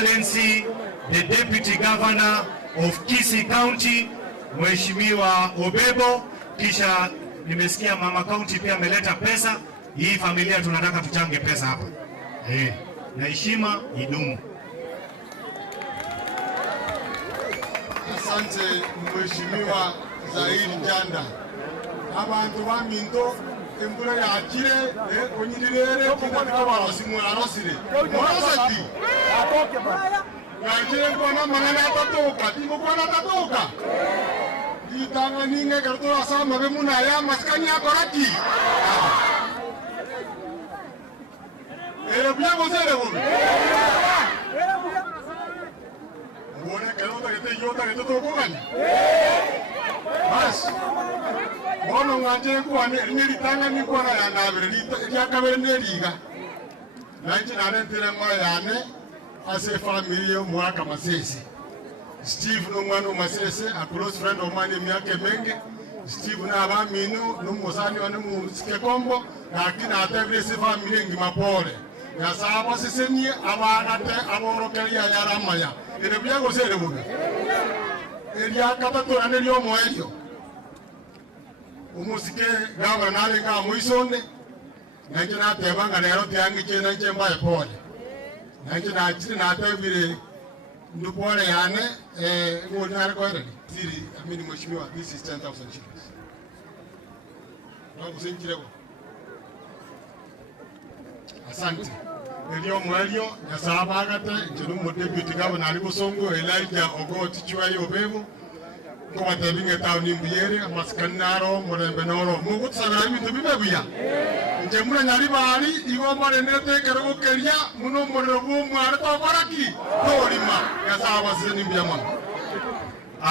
Excellency, the Deputy Governor of Kisii County, Mheshimiwa Obebo, kisha nimesikia Mama County pia ameleta pesa. Hii familia tunataka tuchange pesa hapa. Na heshima idumu. Asante Mheshimiwa Zaid Janda. Abantu baminto embura yakire onyirere kingana barasimu arosire. Morasati. Yakire kona manana tatoka, timo kona tatoka. Itanga ninge karto asama bemuna ya maskanya koraki. Byango zere bube. Bora kelota kete yota kete tokogani. Bas. Bono nganje kwa nilitanga ni kwa na ndabire yakabere neliga. Nanchi nanentire mwa yane ase family yo mwaka Masese. Steve no mwana Masese, a close friend of mine myake menge. Steve na abaminu no musani wane mu Sikekombo na akina atebire se family ngimapole. Ya saba siseni abagate aborokeria yaramaya. Ere byago sere bube. Elia katatora nelio moelio. Umusike gaba nale ka muisonde. Nanjina tebanga lero tyangi chena chemba epole. Nanjina achiri na tebire ndupole yane ngoni ariko ere. Tiri amini mheshimiwa, this is 10,000 shillings. Ndio kusenjirego. Asante. Elio mwelio ya saabagate njenu deputy governor alibusongo Elijah Ogot Chiwayo Obebo ko batebinge tawni mbiyere amaskanaro morembe noro mugutsabira ibintu bibebuya nje muna nyari bari igomba renete kero keria muno morero bumware to baraki torima ya saabase nimbiyama